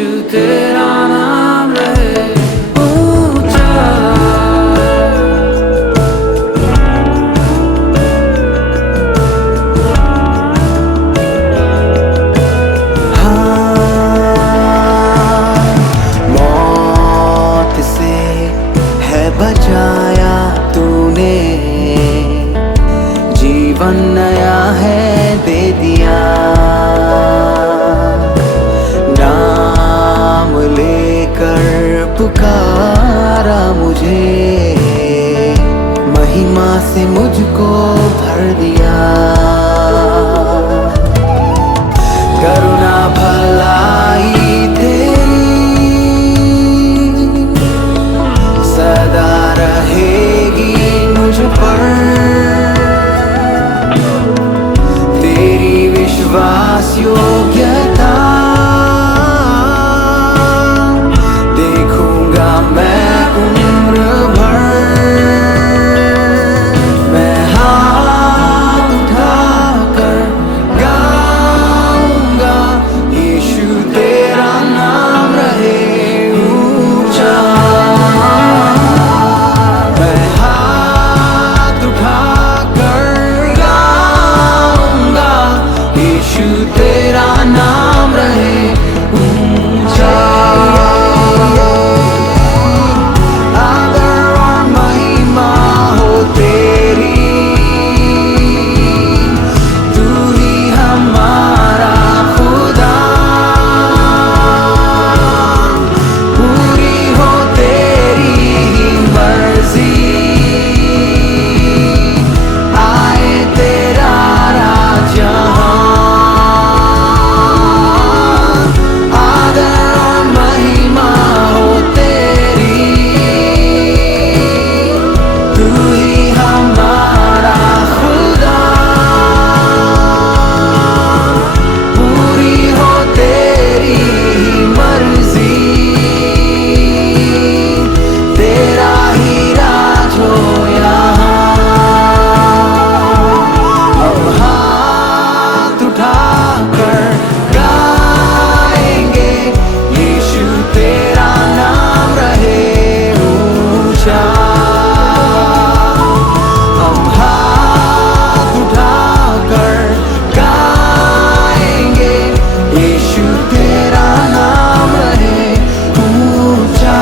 यीशु तेरा नाम रहे ऊंचा। मौत से है बचाया तूने, जीवन नया है दे दिया। नाम लेकर पुकारा मुझे, महिमा से मुझको भर दिया। करुणा भलाई तेरी सदा रहेगी मुझ पर, तेरी विश्वास योग्यता देखूंगा मैं उम्र भर। मैं हाथ उठाकर गाऊंगा, यीशु तेरा नाम रहे ऊंचा। मैं हाथ उठाकर गाऊंगा, यीशु तेरा नाम रहे ऊंचा। आदर और महिमा हो तेरी, तू ही हमारा खुदा। पूरी हो तेरी ही मर्जी, आए तेरा राज यहाँ। आदर और महिमा हो तेरी, तू ही हमारा खुदा। पूरी हो तेरी ही मर्जी, तेरा ही राज हो यहाँ। हम हाथ उठाकर गाएंगे, यीशु तेरा नाम रहे ऊंचा। हम हाथ उठाकर गाएंगे, यीशु तेरा नाम रहे ऊंचा।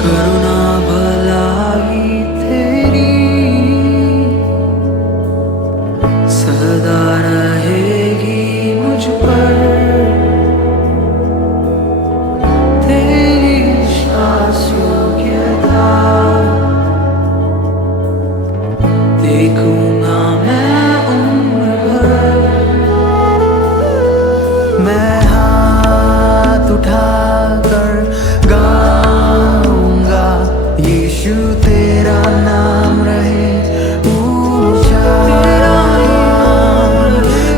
करुणा भलाई तेरी सदा रहेगी मुझ पर, तेरी विश्वास योग्यता देखूंगा मैं उम्र भर। मैं हाथ उठाकर गाऊंगा, यीशु तेरा नाम रहे ऊंचा।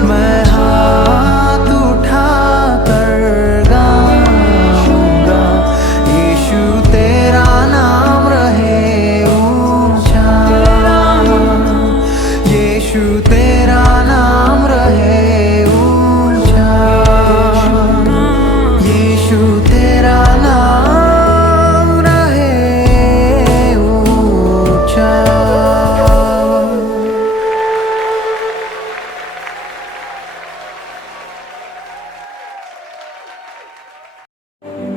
मैं हाथ उठाकर गाऊंगा, यीशु तेरा नाम रहे ऊंचा। यीशु तेरा नाम रहे ऊंचा। यीशु तेरा नाम रहे ऊंचा।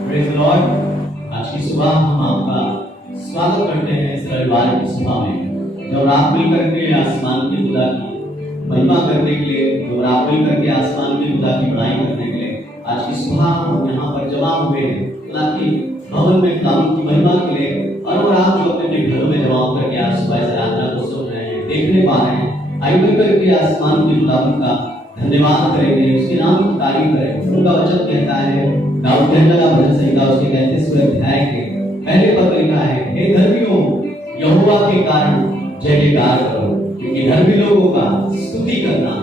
Praise the Lord. आज की सुबह हम आपका स्वागत करते हैं इस रविवार की सुबह में, जब रात मिल करके आसमान की खुदा की महिमा करने के लिए, जब रात मिल करके आसमान की खुदा की बड़ाई करने के लिए आज की सुबह हम यहाँ पर जमा हुए हैं। खुदा की भवन में खुदा की महिमा के लिए, और वो आप जो अपने घरों में जमा करके आज सुबह इस आराधना को सुन रहे हैं, देखने पा रहे हैं, आइए मिल करके आसमान की खुदा का धन्यवाद करेंगे, उसके नाम की तारीफ करें। उनका वचन कहता है, दाऊद कहता है भजन संहिता उसके 33वें अध्याय के पहले पद लिखा है, हे धर्मियों यहोवा के कारण जय जयकार करो, क्योंकि धर्मी लोगों का स्तुति करना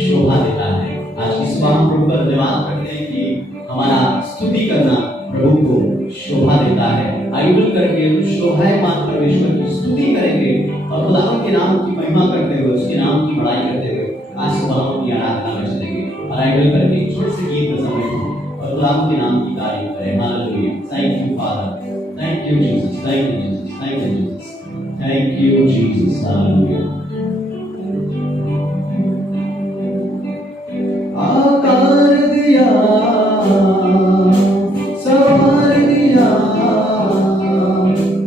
शोभा देता है। आज की सुबह हम प्रभु का धन्यवाद करते हैं कि हमारा स्तुति करना प्रभु को शोभा देता है। आइए मिल करके उस शोभायमान परमेश्वर की स्तुति करेंगे और खुदा के नाम की महिमा करते हुए, उसके नाम की बड़ाई करते हुए आज सुबह हम की आराधना में चलेंगे। और आइडल करके छोटे से गीत का समय हो और खुदा के नाम की तारीफ करें। Hallelujah. Thank you father, thank you Jesus, thank you Jesus, thank you Jesus, thank you Jesus. Hallelujah. आकार दिया, सवार दिया,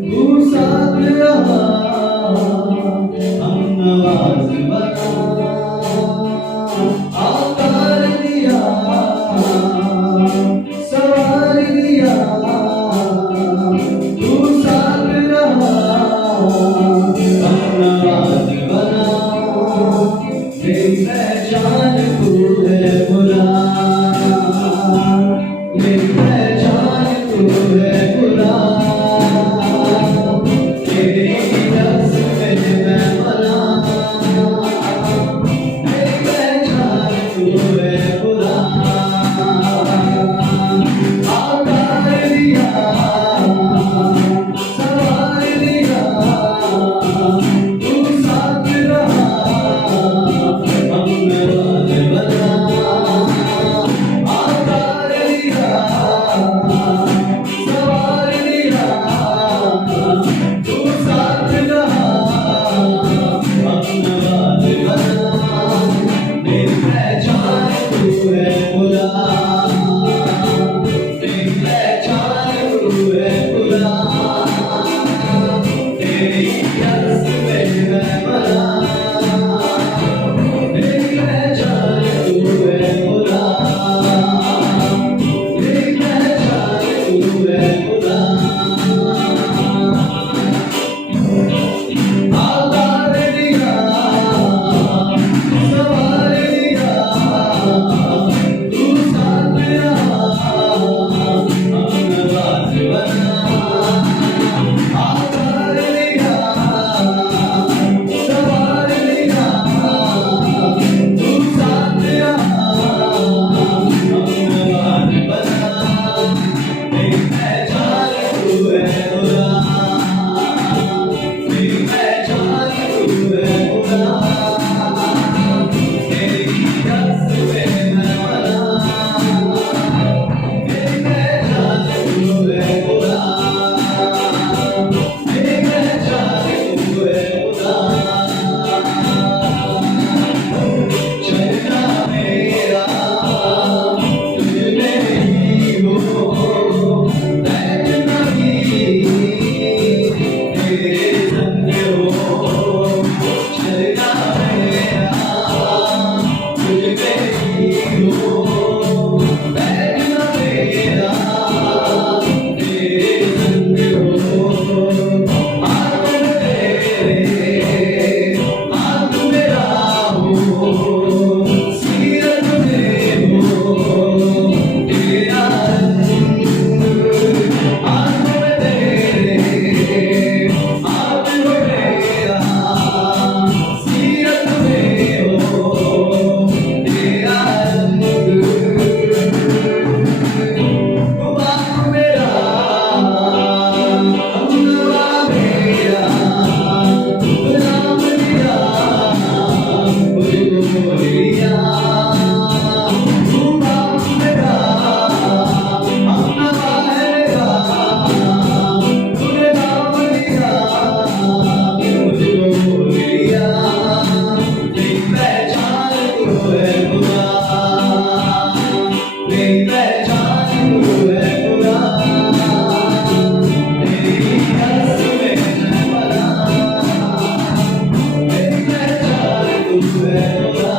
तू साथ रहा, हम नवाज बना। आकार दिया, सवार दिया, तू साथ रहा, हम नवाज बना। मेरी पहचान तू है खुदा, मेरी पहचान तू है खुदा, तेरी रस में मैं बना। मेरी पहचान तू है खुदा। आकार दिया, सवार दिया, तू साथ रहा, हम नवाज बना। आकार दिया, सवार दिया, तू साथ रहा, हम नवाज बना। मेरी पहचान तू है खुदा, मेरी पहचान तू है खुदा, तेरी रस में मैं बना। मेरी पहचान तू है खुदा, मेरी पहचान तू है खुदा। आकार दिया, सवार दिया, तू साथ रहा, हम नवाज बना। आकार दिया, सवार दिया, तू साथ रहा, हम नवाज बना। मेरी पहचान तू है खुदा, मेरी पहचान तू है खुदा, तेरी रस में मैं बना। मेरी पहचान तू है खुदा, मेरी पहचान तू है खुदा। चलना मेरा तुझ में ही हो, बैठना भी तेरे संग हो। चलना मेरा तुझ में ही हो, बैठना मेरा तेरे संग हो। हाथ तेरे, हाथ मेरा हो, सीरत में हो तेरा रंग। हाथ तेरे, हाथ मेरा, सीरत में हो तेरा रंग। गुबार मेरा, हमनवा मेरा, गुलाम दिया, मुझको लिया। गुबार मेरा, हमनवा मेरा, गुलाम दिया, मुझको लिया। मेरी पहचान तू है खुदा, मेरी पहचान तू है खुदा, तेरी रस में मैं बना। मेरी पहचान तू है खुदा,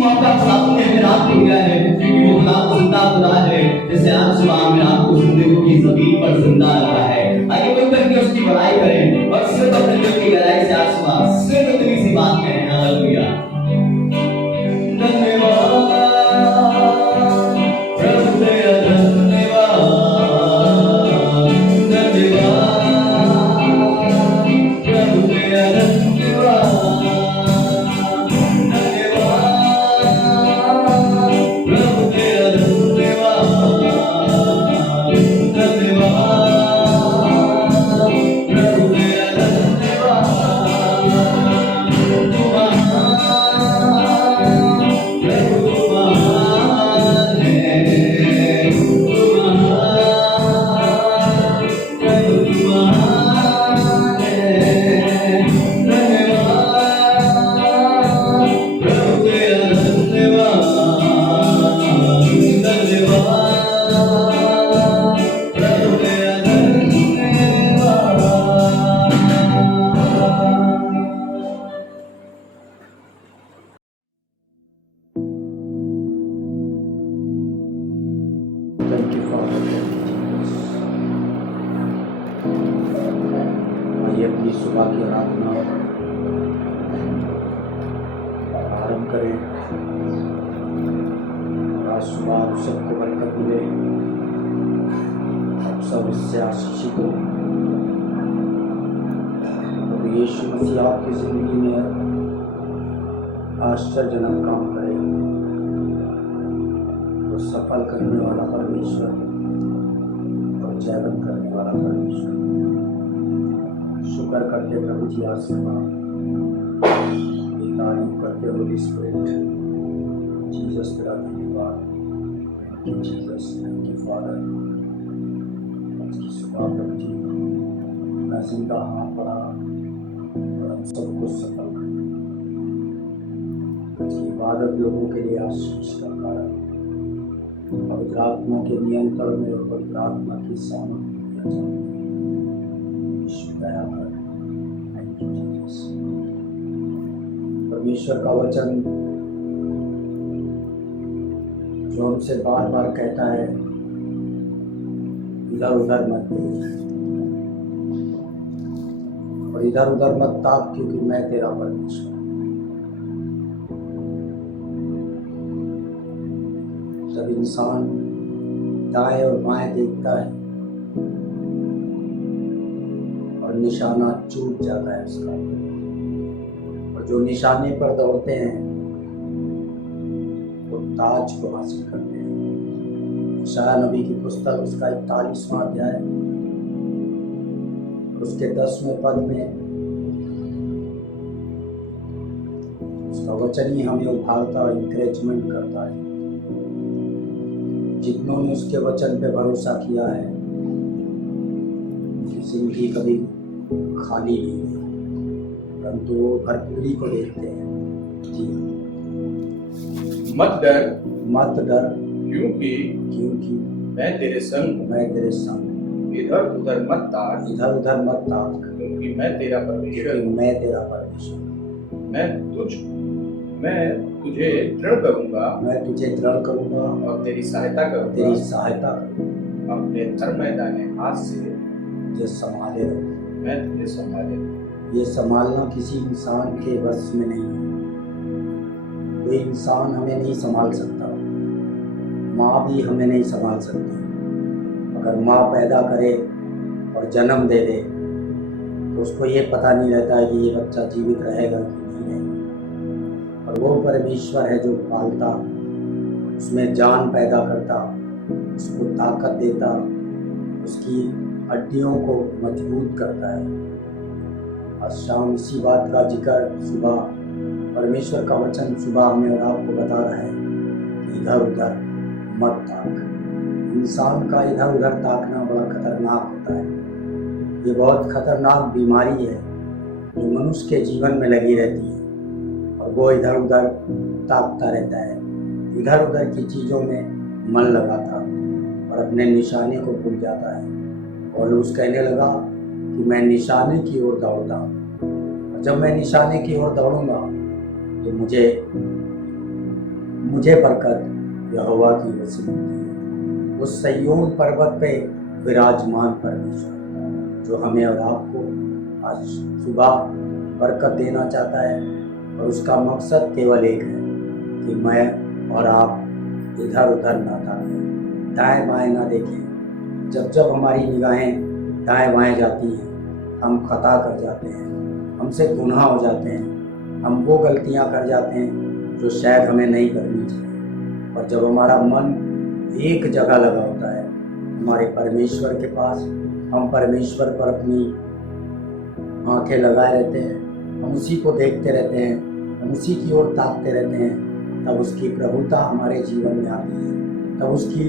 मौका खुदा ने हैरान हो गया है, क्योंकि वो खुदा जिंदा खुदा है। जैसे आज सुबह में आपको जिंदगी की जमीन पर जिंदा रखा है, आइए कोई करके उसकी बड़ाई करें और सिर्फ अपने दिल की गहराई से आज सुबह सिर्फ इतनी सी बात कहें, हालेलुया। धन्यवाद प्रभु तेरा, धन्यवाद, धन्यवाद प्रभु तेरा, धन्यवाद, प्रभु तेरा, धन्यवाद, धन्यवाद प्रभु तेरा, धन्यवाद। तू महान प्रभु, तू महान है, तू महान प्रभु, तू महान है। धन्यवाद प्रभु तेरा, धन्यवाद, धन्यवाद प्रभु तेरा, धन्यवाद। Thank you, Father. आइए अपनी सुबह की आराधना आरंभ करें। आज सुबह आप सबको बरकत मिले, आप सब इससे आशीषित हो और यीशु मसीह आपकी जिंदगी में आश्चर्यजनक काम करे। वो सफल करने वाला परमेश्वर और जयवंत करने वाला परमेश्वर। शुक्र करते प्रभु जी आज सुबह तारीफ करते होली स्पिरिट। जीसस तेरा धन्यवाद, thank you Jesus, thank you father. आज की सुबह प्रभु जी मैं जिंदा हाथ बढ़ा और हम सबको सफल करें। आज की इबादत लोगों के लिए आशीष का कारण, पवित्र आत्मा के नियंत्रण में और पवित्र आत्मा की सामर्थ्य दिया जाए। यीशु दया कर, थैंक यू जीसस। परमेश्वर का वचन जो हमसे बार बार कहता है, इधर उधर मत देख और इधर उधर मत ताक, क्योंकि मैं तेरा परमेश्वर। जब इंसान दाएं और बाएं देखता है और निशाना चूक जाता है उसका, और जो निशाने पर दौड़ते हैं वो ताज को हासिल करते हैं। शाया नबी की पुस्तक उसका 41वां अध्याय उसके 10वें पद में उसका वचन ही हमें उभारता और इंकरेजमेंट करता है। जितनों ने उसके वचन पे भरोसा किया है उनकी जिंदगी कभी खाली नहीं है, परंतु वो भरपूरी को देखते हैं। जी मत डर, मत डर, क्योंकि मैं तेरे संग हूँ। मैं तेरे संग। इधर उधर मत ताक, इधर उधर मत ताक, क्योंकि मैं तेरा परमेश्वर क्योंकि हूँ। मैं तेरा परमेश्वर। मैं तुझे दृढ़ करूंगा मैं तुझे दृढ़ करूंगा और तेरी सहायता करूंगा। तेरी सहायता करूंगा। अपने धर्म मैदाने हाथ से ये संभाले रहो। मैं तुझे संभाले रखूंगा। ये संभालना किसी इंसान के वश में नहीं है। कोई इंसान हमें नहीं संभाल सकता, माँ भी हमें नहीं संभाल सकती। अगर माँ पैदा करे और जन्म दे दे तो उसको ये पता नहीं रहता है कि ये बच्चा जीवित रहेगा कि नहीं रहेगा। और वो परमेश्वर है जो पालता, उसमें जान पैदा करता, उसको ताकत देता, उसकी हड्डियों को मजबूत करता है। आज शाम इसी बात का जिक्र सुबह परमेश्वर का वचन सुबह हमें और आपको बता रहा है कि इधर उधर मत ताक। इंसान का इधर उधर ताकना बड़ा खतरनाक होता है। ये बहुत खतरनाक बीमारी है जो मनुष्य के जीवन में लगी रहती है और वो इधर उधर ताकता रहता है, इधर उधर की चीज़ों में मन लगाता और अपने निशाने को भूल जाता है। और उस कहने लगा कि मैं निशाने की ओर दौड़ता हूँ, और जब मैं निशाने की ओर दौड़ूंगा तो मुझे मुझे बरकत यहोवा की ओर से मिलती है। उस सय्योन पर्वत पे विराजमान परमेश्वर जो हमें और आपको आज सुबह बरकत देना चाहता है, और उसका मकसद केवल एक है कि मैं और आप इधर उधर ना ताकें, दाएं बाएं ना देखें। जब जब हमारी निगाहें दाएं बाएं जाती हैं, हम खता कर जाते हैं, हमसे गुनाह हो जाते हैं, हम वो गलतियां कर जाते हैं जो शायद हमें नहीं करनी चाहिए। और जब हमारा मन एक जगह लगा होता है, हमारे परमेश्वर के पास, हम परमेश्वर पर अपनी आंखें लगाए रहते हैं, हम उसी को देखते रहते हैं, हम उसी की ओर ताकते रहते हैं, तब उसकी प्रभुता हमारे जीवन में आती है, तब उसकी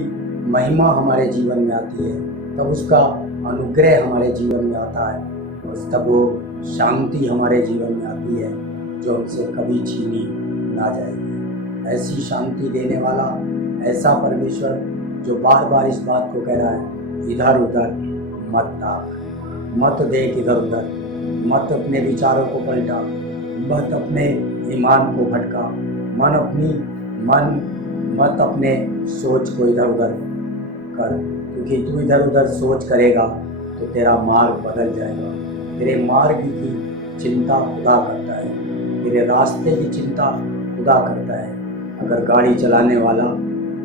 महिमा हमारे जीवन में आती है, तब उसका अनुग्रह हमारे जीवन में आता है, और तब वो शांति हमारे जीवन में आती है जो हमसे कभी छीनी ना जाएगी। ऐसी शांति देने वाला ऐसा परमेश्वर जो बार बार इस बात को कह रहा है, इधर उधर मत ताक, मत देख इधर उधर, मत अपने विचारों को पलटा, मत अपने ईमान को भटका, मत अपने सोच को इधर उधर कर, क्योंकि तू इधर उधर सोच करेगा तो तेरा मार्ग बदल जाएगा। तेरे मार्ग की चिंता खुदा करता है, तेरे रास्ते की चिंता खुदा करता है। अगर गाड़ी चलाने वाला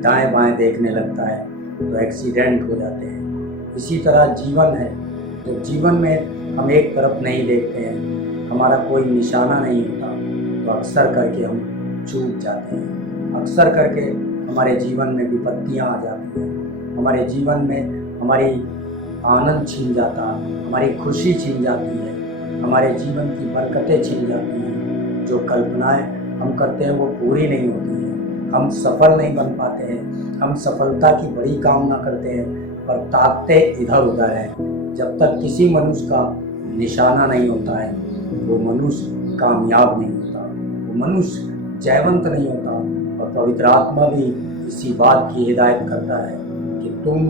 दाएं बाएं देखने लगता है तो एक्सीडेंट हो जाते हैं। इसी तरह जीवन है, तो जीवन में हम एक तरफ नहीं देखते हैं, हमारा कोई निशाना नहीं होता, तो अक्सर करके हम चूक जाते हैं, अक्सर करके हमारे जीवन में विपत्तियां आ जाती हैं, हमारे जीवन में हमारी आनंद छीन जाता है, हमारी खुशी छीन जाती है, हमारे जीवन की बरकतें छीन जाती हैं। जो कल्पनाएं हम करते हैं वो पूरी नहीं होती हैं, हम सफल नहीं बन पाते हैं, हम सफलता की बड़ी कामना करते हैं पर ताकते इधर उधर हैं। जब तक किसी मनुष्य का निशाना नहीं होता है वो मनुष्य कामयाब नहीं होता, वो मनुष्य जयवंत नहीं होता। और पवित्र आत्मा भी इसी बात की हिदायत करता है कि तुम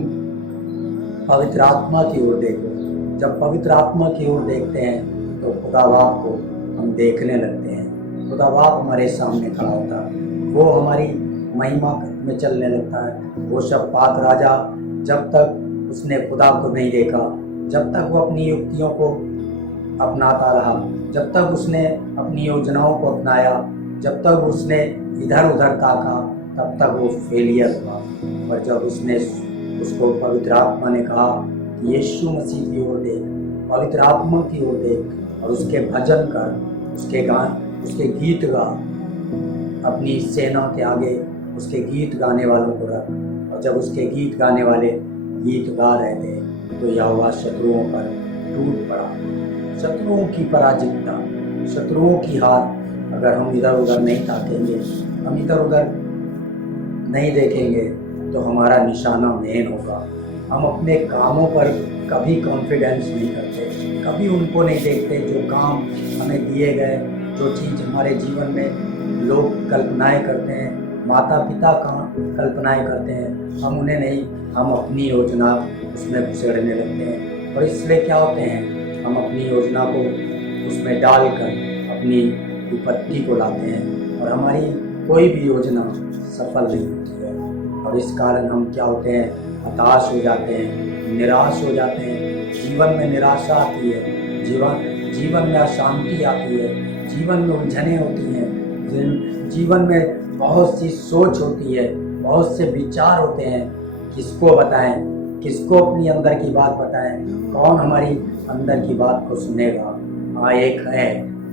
पवित्र आत्मा की ओर देखो। जब पवित्र आत्मा की ओर देखते हैं तो खुदा बाप को हम देखने लगते हैं, खुदा बाप हमारे सामने खड़ा होता है, वो हमारी महिमा में चलने लगता है। वो शब्बात राजा जब तक उसने खुदा को नहीं देखा, जब तक वो अपनी युक्तियों को अपनाता रहा, जब तक उसने अपनी योजनाओं को अपनाया, जब तक उसने इधर उधर ताका, तब तक वो फेलियर हुआ। और जब उसको पवित्र आत्मा ने कहा कि यीशु मसीह की ओर देख, पवित्र आत्मा की ओर देख और उसके भजन कर, उसके गीत गा, अपनी सेना के आगे उसके गीत गाने वालों को रख। और जब उसके गीत गाने वाले गीत गा रहे थे तो यहोवा शत्रुओं पर टूट पड़ा। शत्रुओं की पराजितता, शत्रुओं की हार अगर हम इधर उधर नहीं ताकेंगे, हम इधर उधर नहीं देखेंगे तो हमारा निशाना मेन होगा। हम अपने कामों पर कभी कॉन्फिडेंस नहीं करते, कभी उनको नहीं देखते जो काम हमें दिए गए, जो चीज़ हमारे जीवन में लोग कल्पनाएं करते हैं, माता पिता कल्पनाएं करते हैं, हम उन्हें नहीं, हम अपनी योजना उसमें घुसेड़ने लगते हैं। और इसलिए क्या होते हैं, हम अपनी योजना को उसमें डालकर अपनी विपत्ति को लाते हैं और हमारी कोई भी योजना सफल नहीं होती है। और इस कारण हम क्या होते हैं, हताश हो जाते हैं, निराश हो जाते हैं। जीवन में निराशा आती है, जीवन में अशांति आती है, जीवन में उलझनें होती हैं, जीवन में बहुत सी सोच होती है, बहुत से विचार होते हैं। किसको बताएं, किसको अपनी अंदर की बात बताएं, कौन हमारी अंदर की बात को सुनेगा। हाँ, एक है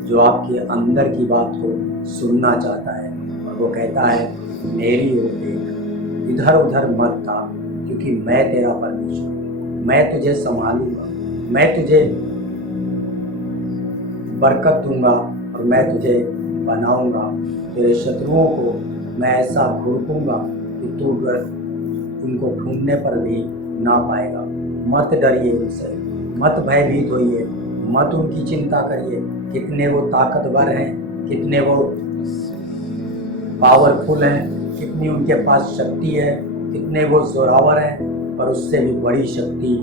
जो आपके अंदर की बात को सुनना चाहता है और वो कहता है मेरी ओर देख, इधर उधर मत ताक, क्योंकि मैं तेरा परमेश्वर, मैं तुझे संभालूंगा, मैं तुझे बरकत दूंगा और मैं तुझे बनाऊंगा। तेरे शत्रुओं को मैं ऐसा घुड़कूंगा कि तू उनको ढूंढने पर भी ना पाएगा। मत डरिए उनसे, मत भयभीत होइए, मत उनकी चिंता करिए, कितने वो ताकतवर हैं, कितने वो पावरफुल हैं, कितनी उनके पास शक्ति है, कितने वो जोरावर हैं। पर उससे भी बड़ी शक्ति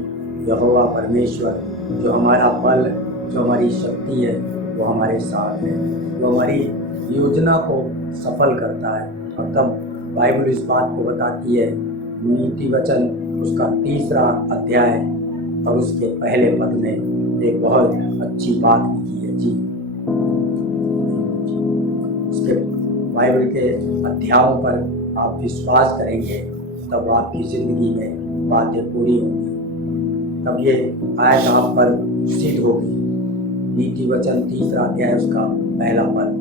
यहोवा परमेश्वर, जो हमारा बल, जो हमारी शक्ति है, वो हमारे साथ है, वो हमारी योजना को सफल करता है, और तब बाइबल इस बात को बताती है, नीति वचन उसका 3रा अध्याय और उसके पहले पद में एक बहुत अच्छी बात लिखी है जी। उसके बाइबल के अध्यायों पर आप विश्वास करेंगे तब आपकी जिंदगी में बातें पूरी होंगी, तब ये आयत आप पर सिद्ध होगी। नीति वचन 3रा अध्याय उसका पहला पद,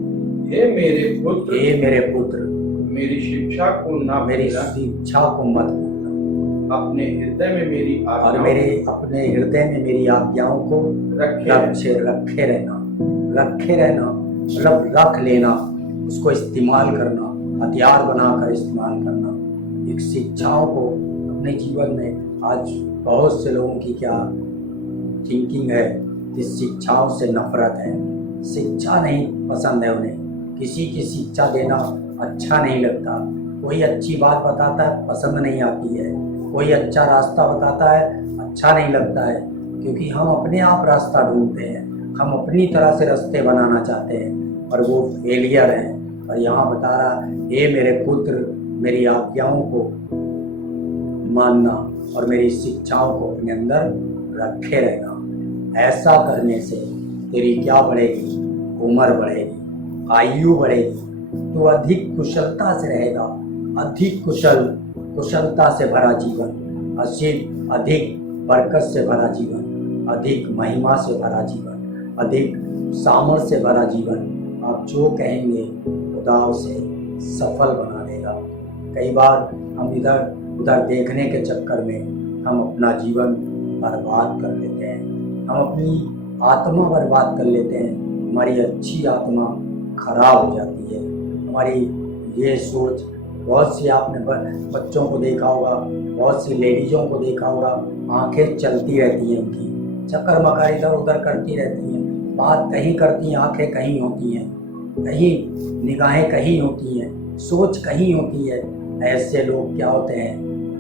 हे मेरे पुत्र, हे मेरे पुत्र, मेरी शिक्षा को ना मेरी भूलना, शिक्षा को मत भूलना अपने हृदय में मेरी और आज्ञाओं मेरे अपने हृदय में मेरी आज्ञाओं को रखे रखे रहना मतलब रख लेना, उसको इस्तेमाल करना, हथियार बनाकर इस्तेमाल करना। एक शिक्षाओं को अपने जीवन में आज बहुत से लोगों की क्या थिंकिंग है कि शिक्षाओं से नफरत है, शिक्षा नहीं पसंद है उन्हें, किसी की शिक्षा देना अच्छा नहीं लगता, कोई अच्छी बात बताता है पसंद नहीं आती है, कोई अच्छा रास्ता बताता है अच्छा नहीं लगता है, क्योंकि हम अपने आप रास्ता ढूंढते हैं, हम अपनी तरह से रास्ते बनाना चाहते हैं और वो फेलियर हैं। और यहाँ बता रहा, हे मेरे पुत्र, मेरी आज्ञाओं को मानना और मेरी शिक्षाओं को अपने अंदर रखे रहना। ऐसा करने से तेरी क्या बढ़ेगी, उम्र बढ़ेगी, आयु बढ़ेगी, तो अधिक कुशलता से रहेगा, अधिक कुशलता से भरा जीवन, अधिक बरकत से भरा जीवन, अधिक महिमा से भरा जीवन, अधिक सामर्थ से भरा जीवन। आप जो कहेंगे खुदा उसे सफल बना देगा। कई बार हम इधर उधर देखने के चक्कर में हम अपना जीवन बर्बाद कर लेते हैं, हम अपनी आत्मा बर्बाद कर लेते हैं, हमारी अच्छी आत्मा खराब हो जाती है। हमारी ये सोच, बहुत सी आपने बच्चों को देखा होगा, बहुत सी लेडीज़ों को देखा होगा, आंखें चलती रहती हैं, उनकी चक्कर मकार इधर उधर करती रहती हैं, बात कहीं करती हैं, आंखें कहीं होती हैं, कहीं निगाहें कहीं होती हैं, सोच कहीं होती है। ऐसे लोग क्या होते हैं,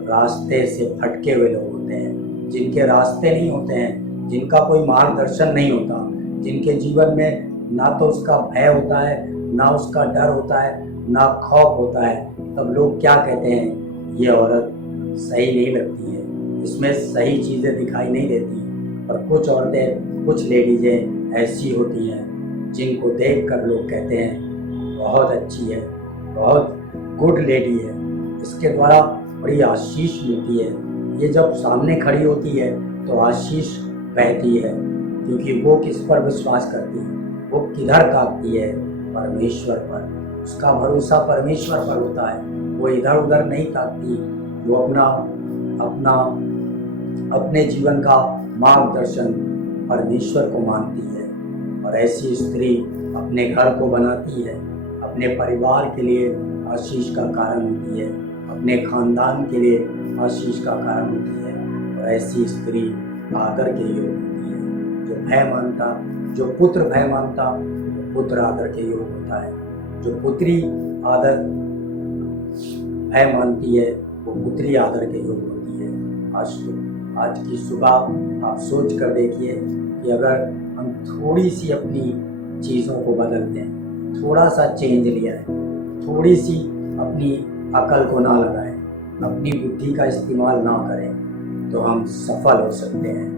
रास्ते से भटके हुए लोग होते हैं, जिनके रास्ते नहीं होते हैं, जिनका कोई मार्गदर्शन नहीं होता, जिनके जीवन में ना तो उसका भय होता है, ना उसका डर होता है, ना खौफ होता है। तब लोग क्या कहते हैं, ये औरत सही नहीं लगती है, इसमें सही चीज़ें दिखाई नहीं देती। और कुछ औरतें, कुछ लेडीज़ें ऐसी होती हैं जिनको देखकर लोग कहते हैं बहुत अच्छी है, बहुत गुड लेडी है, इसके द्वारा बड़ी आशीष मिलती है। ये जब सामने खड़ी होती है तो आशीष बहती है, क्योंकि वो किस पर विश्वास करती है, वो किधर ताकती है, परमेश्वर पर। उसका भरोसा परमेश्वर पर होता है, वो इधर उधर नहीं ताकती, वो अपने जीवन का मार्गदर्शन परमेश्वर को मानती है। और ऐसी स्त्री अपने घर को बनाती है, अपने परिवार के लिए आशीष का कारण होती है, अपने खानदान के लिए आशीष का कारण होती है। और ऐसी स्त्री आदर के योग होती है। जो पुत्र भय मानता, पुत्र आदर के योग होता है। जो पुत्री आदर भय मानती है, वो पुत्री आदर के योग होती है। आज की सुबह आप सोच कर देखिए कि अगर हम थोड़ी सी अपनी चीज़ों को बदल दें, थोड़ा सा चेंज लिया है, थोड़ी सी अपनी अकल को ना लगाएं, अपनी बुद्धि का इस्तेमाल ना करें, तो हम सफल हो सकते हैं,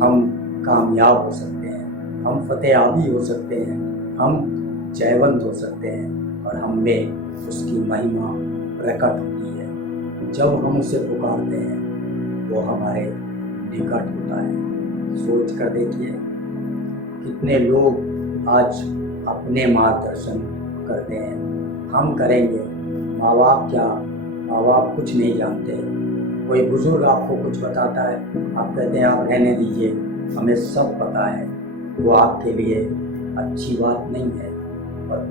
हम कामयाब हो सकते हैं, हम फतेहाबी हो सकते हैं, हम जयवंत हो सकते हैं और हम में उसकी महिमा प्रकट होती है। जब हम उसे पुकारते हैं वो हमारे निकट होता है। सोच कर देखिए कितने लोग आज अपने मार्गदर्शन करते हैं, हम करेंगे। माँ बाप कुछ नहीं जानते। कोई बुजुर्ग आपको कुछ बताता है, आप कहते हैं आप रहने दीजिए, हमें सब पता है। वो आपके लिए अच्छी बात नहीं है। और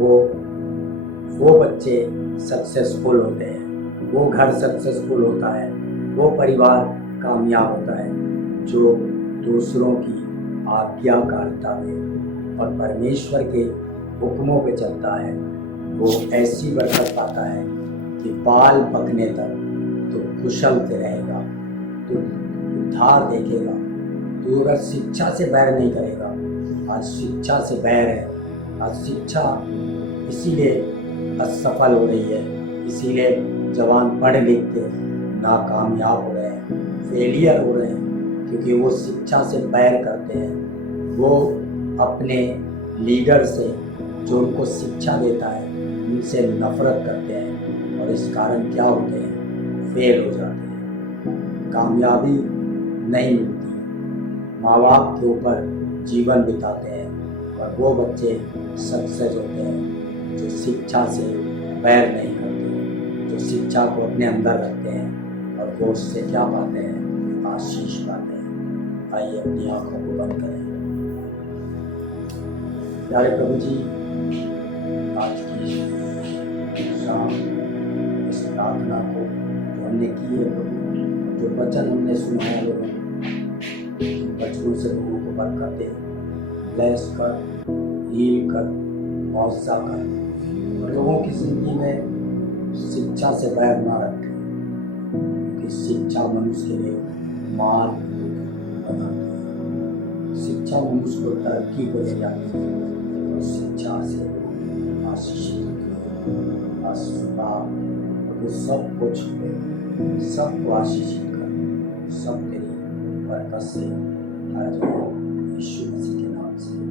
वो बच्चे सक्सेसफुल होते हैं, वो घर सक्सेसफुल होता है, वो परिवार कामयाब होता है जो दूसरों की आज्ञाकारिता में और परमेश्वर के हुक्मों पे चलता है। वो ऐसी बरकत पाता है कि बाल पकने तक तो कुशल से रहेगा, तो उद्धार देखेगा। तो अगर शिक्षा से बैर नहीं करेगा, आज शिक्षा से बैर है, आज शिक्षा इसीलिए असफल हो रही है, इसीलिए जवान पढ़ लिख के नाकामयाब हो रहे हैं, फेलियर हो रहे हैं, क्योंकि वो शिक्षा से बैर करते हैं। वो अपने लीडर से जो उनको शिक्षा देता है उनसे नफरत करते हैं, और इस कारण क्या होते हैं, फेल हो जाते हैं, कामयाबी नहीं मिलती। माँ बाप के ऊपर जीवन बिताते हैं, और वो बच्चे सक्सेस होते हैं जो शिक्षा से बैर नहीं करते, जो शिक्षा को अपने अंदर रखते हैं, और वो उससे क्या पाते हैं, आशीष पाते हैं। आइए अपनी आंखों को बंद करें। प्यारे प्रभु जी, आज की शाम इस प्रार्थना को जो हमने की है प्रभु, जो वचन हमने सुना है लोगों को, बचपन से लोगों को बरकत दे, ब्लेस कर, हील कर, मुआवजा कर, और लोगों की जिंदगी में शिक्षा से बैर ना रखें, क्योंकि शिक्षा मनुष्य के लिए मार्ग बनाती है, शिक्षा मनुष्य को तरक्की को ले जाती है, और शिक्षा से आशीषित होती है। वो सब कुछ सबको आशीषित कर, सब तेरी बरकत से हर यीशु मसीह के नाम से।